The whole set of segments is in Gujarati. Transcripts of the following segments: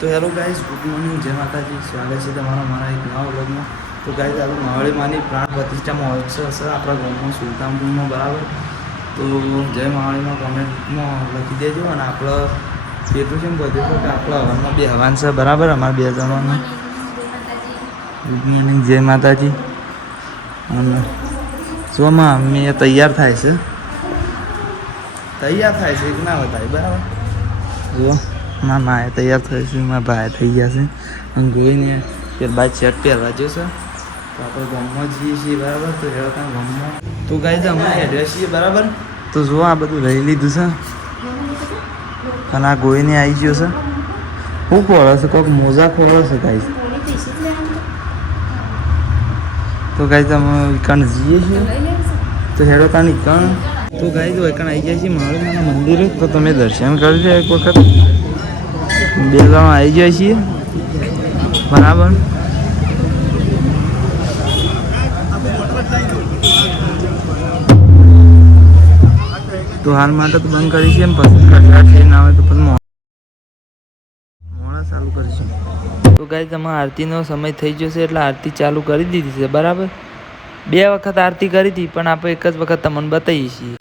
તો હેલો ગાઈઝ, ગુડ મોર્નિંગ, જય માતાજી. સ્વાગત છે તમારા મારા એક નવા વ્લોગમાં. તો ગાઈઝ, આપણે માવળીમાની પ્રાણ પ્રતિષ્ઠા મહોત્સવ છે આપણા ગામમાં સુલતાનપુરમાં, બરાબર. તો જય માવળીમાં કોમેન્ટમાં લખી દેજો. અને આપણે કેટલું છે એમ બધું કે આપણા હવામાં બે હવાન છે, બરાબર. અમારા બે જણાનું ગુડ મોર્નિંગ, જય માતાજી. અને શોમાં અમે તૈયાર થાય છે કે ના બતાવે, બરાબર. જો મારા માએ તૈયાર થાય છે, મારા ભાઈ થઈ ગયા છે. અને જોઈને ત્યારબાદ શર્ટ પહેરવા જશે. તો આપણે ગામમાં જઈએ છીએ, બરાબર. તો ત્યાં ગામમાં તો ગાઈ અમે એડ્રેસ છીએ, બરાબર. તો જો આ બધું લઈ લીધું છે. અને આ ગોઈને આવી ગયો છે. શું ખોળે છે? કોઈક મોજા ખોળે છે ગાઈ. તો ગાઈ અમે વિકાણ જઈએ છીએ. તો હેડો ત્યાં નીકળ. તો ગાઈ તો વિકાણ આવી જાય છે મારું મંદિરે. તો તમે દર્શન કરજો એક વખત. બે જણા આવી જાય છીએ, બરાબર. તો હાલ માટે તો બંધ કરી છે, એમ પછી કટાટ થઈને આવે તો પછી મોડા ચાલુ કરીશું. તો ગાઈઝ તમારે આરતીનો સમય થઈ જશે એટલે આરતી ચાલુ કરી દીધી છે, બરાબર. બે વખત આરતી કરી હતી, પણ આપણે એક જ વખત તમને બતાવીએ છીએ.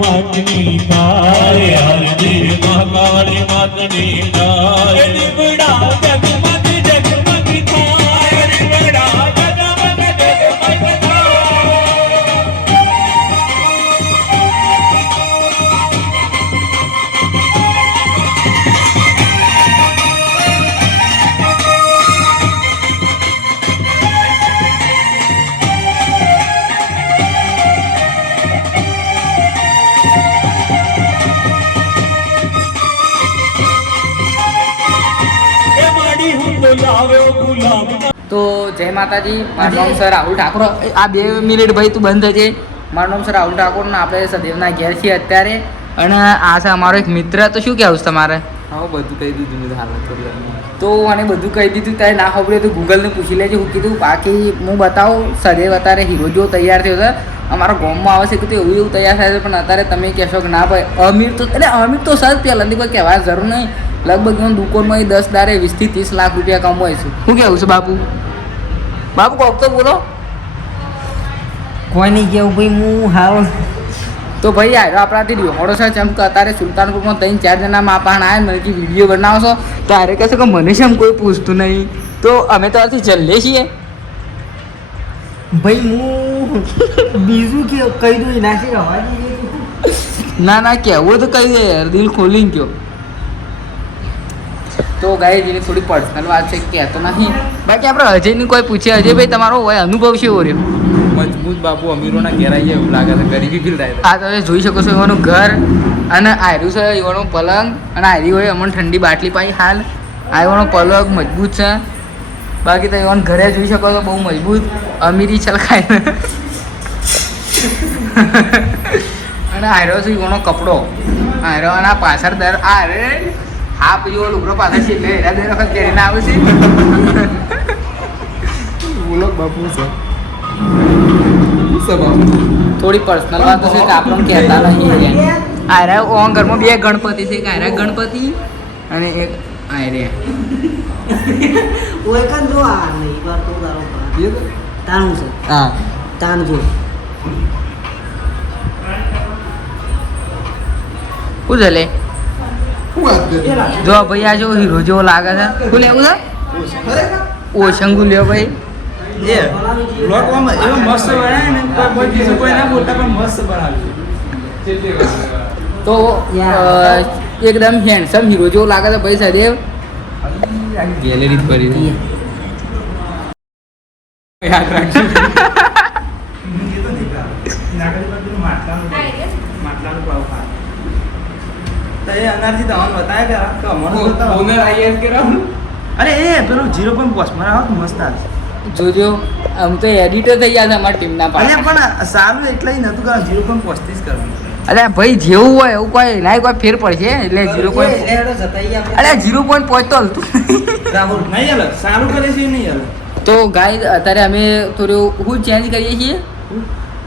માતની થાય આરતી મહાકાળી માતની થાય દીવડા જગમગ જગમગ થાય દીવડા જગમગ જગમગ તો જય માતાજી. મારું નામ સર રાહુલ ઠાકોર. આ 2 મિનિટ ભાઈ તું બંધ થજે. મારું નામ સર રાહુલ ઠાકોર ને આપણે સદેવના ઘેર છીએ અત્યારે. અને આ છે અમારો એક મિત્ર. તો શું કહેવું છે તમારે? હા, બધું કહી દીધું મેં હાલત. તો મને બધું કહી દીધું. તારે ના ખબર તો ગૂગલને પૂછી લેજે હું કીધું. બાકી હું બતાવું, સદેવ અત્યારે હીરો જેવો તૈયાર થયો છે. અમારા ગામમાં આવે છે કે એવું એવું તૈયાર થાય છે. પણ અત્યારે તમે કહેશો કે ના ભાઈ અમીર તો એટલે અમીર તો સર પહેલાંથી કોઈ કહેવા જરૂર નહીં. લગભગ હું દુકાનમાં 10 દારે 20 થી 30 લાખ રૂપિયા કમાય છું. શું કહેવું છે બાપુ? બાપુ કોક તો બોલો. કોઈ નહીં કેવું ભાઈ, હું હાલ તો ભાઈ આવ્યો આપણાથી રિહોડો છે. જેમ કે અત્યારે સુલતાનપુરમાં 3-4 જણા મા પાણ આવ્યા મને કે વિડીયો બનાવશો. તો આરે કહેશે કે મને શેમ કોઈ પૂછતું નહીં. તો અમે તો આથી જલ્લે છીએ ભાઈ. હું બીજું કે કહી દઉં નાખી રવા. ના કહેવું તો કહી દે યાર, દિલ ખોલીને કહો. તો ગાય જેની થોડી પર્સનલ વાત છે, કહેતો નહીં. બાકી આપણે અજયની કોઈ પૂછે, અજયભાઈ તમારો હોય અનુભવ છે એવો રહ્યો? મજબૂત બાપુ અમીરોના ઘેર આવી જાય એવું લાગે છે. ગરીબી ફીલ થાય. આ તમે જોઈ શકો છો એવાનું ઘર અને આયરું છે એવાનો પલંગ. અને આયરી હોય અમને ઠંડી બાટલી પાઈ હાલ. આ એવાનો પલંગ મજબૂત છે. બાકી તો એવાનું ઘરે જોઈ શકો છો બહુ મજબૂત અમીરી છલકાય. અને આયરો છે એવાનો કપડો. આયરો અને આ પાછળ દર અરે હા પછી લુગડો પાછળ છે એટલે એના દર વખત પહેરીને આવે છે. બોલો બાપુ છે. થોડી પર્સનલ વાતો છે કે આપણને કહેતા નહીં. આયરા ઓન ઘરમાં 2 ગણપતિ છે. એક આયરા ગણપતિ અને એક આયરે. ઓય કાં જો આ નહીં વાર તો તારો તાનું છે. હા, તાન જો શું છે લે? જો ભાઈ આ જો હીરો જેવો લાગે છે. શું લેવું છે? ઓ શંગુ લ્યો ભાઈ. એ બ્લોગમાં એવો મસ્ત બનાવે ને, કોઈ બીજું કોઈ ના બોલતા પણ મસ્ત બનાવ્યું. તો એકદમ હેન્ડસમ હીરો જેવો લાગે છે ભાઈ સદેવ. ગેલેરી કરી યાદ રાખજો. અનારથી તમને બતાવ્યા કે ઓનર આઈએસ કે અરે એ પેલું 0.5 મને આવો મસ્ત આવશે. જોજો આમ તો એડિટર થઈ ગયા છે અમારી ટીમના પાસે. પણ સારું એટલે નતું કારણ 0.35 કરવાનું. અરે ભાઈ જેવું હોય એવું કોઈ ના કોઈ ફેર પડશે એટલે 0. અરે 0.5 તો હલતું રાહુલ નહીં હાલે, સારું કરે છે નહીં હાલે. તો ગાઈઝ અત્યારે અમે થોડું હું ચેન્જ કરીએ છીએ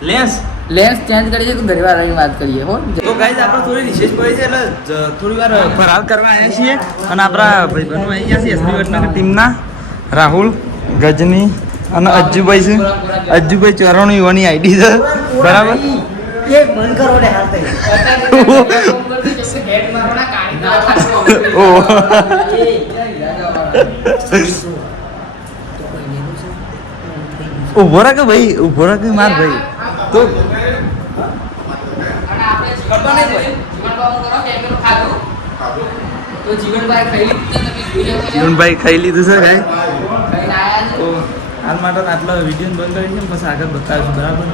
લેન્સ લેન્સ ચેન્જ કરીએ છીએ તો ઘરવાળાની વાત કરીએ હો તો ગાઈઝ આપણે થોડી રિસેસ પડી છે એટલે થોડી વાર ફરાર કરવા આવ્યા છીએ અને આપણા ભાઈબંધો આવી ગયા છે એસબી વટનગર ટીમના રાહુલ ગજની અને અજ્જુભાઈ છે અજ્જુભાઈ ચોરાણું યુવાની આઈડી છે બરાબર એ બંધ કરો ને હાલ તઈ. ઓહ ઉભો રાખ ભાઈ ઉભો રાખ માર ભાઈ તો જીવનભાઈ ખાઈ લીધું છે ભાઈ તો હાલ માટે આટલો વિડીયો બંધ કરી છે પછી આગળ બતાવીશું બરાબર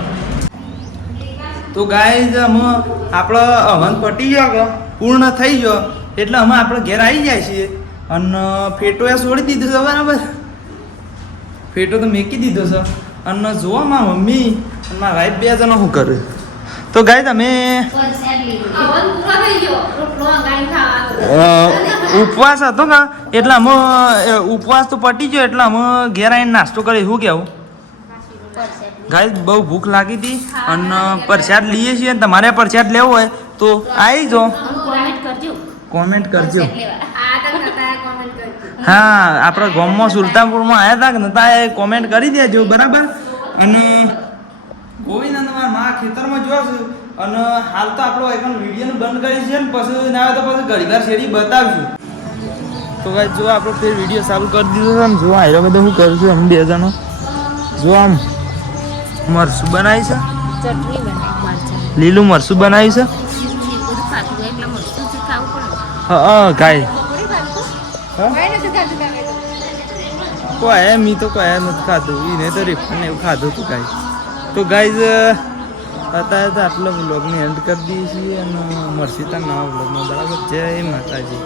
તો ગાઈઝ અમે આપણો હવન પટી ગયો કે પૂર્ણ થઈ ગયો એટલે અમે આપણે ઘેર આવી જાય છીએ અને ફેટો એ છોડી દીધો છે બરાબર ફેટો તો મેકી દીધો છે અને જોવા મારા મમ્મી અને મારા વાઈફ બે જણા શું કરે તો ગાઈઝ અમે ઉપવાસ હતો કે એટલે અમે ઉપવાસ તો પટી ગયો એટલે અમે ઘેર આવીને નાસ્તો કરી શું કેવું ગાઈઝ બહુ ભૂખ લાગી હતી અને પ્રસાદ લઈએ છીએ તમારે પ્રસાદ લેવો હોય તો આવી જાઓ કોમેન્ટ કરજો હા આપણા ગામમાં સુલતાનપુરમાં આવ્યા હતા કે નતા એ કોમેન્ટ કરી દેજો બરાબર અને ગોવિંદ મારા મા ખેતરમાં જો છું અને હાલ તો આપણો એક વિડીયોનું બંધ કરી છે ને પછી ના આવે તો પછી ઘડીવાર શેરી બતાવશું તો ગાઈઝ જો આપણો ફેર વિડીયો ચાલુ કરી દીધો છે ને જો આવ્યો બધું હું કરું છું અમે બે જણો જો આમ મરસું બનાવી છે ચટણી બનાવી લીલું મરસું બનાવ્યું છે બધું ખાતું એટલે મરચું ખાવું પડે હા ગાય કોઈ નથી ખાતું કોઈ મી તો કોઈ નથી ખાધું એને તો રિફંડ એવું ખાધું હતું ગાય તો ગાઈઝ અત્યારે તો આટલો બ્લોગની એન્ડ કરી દઈએ છીએ અને મરસીતા નવા બ્લોગમાં બરાબર જય માતાજી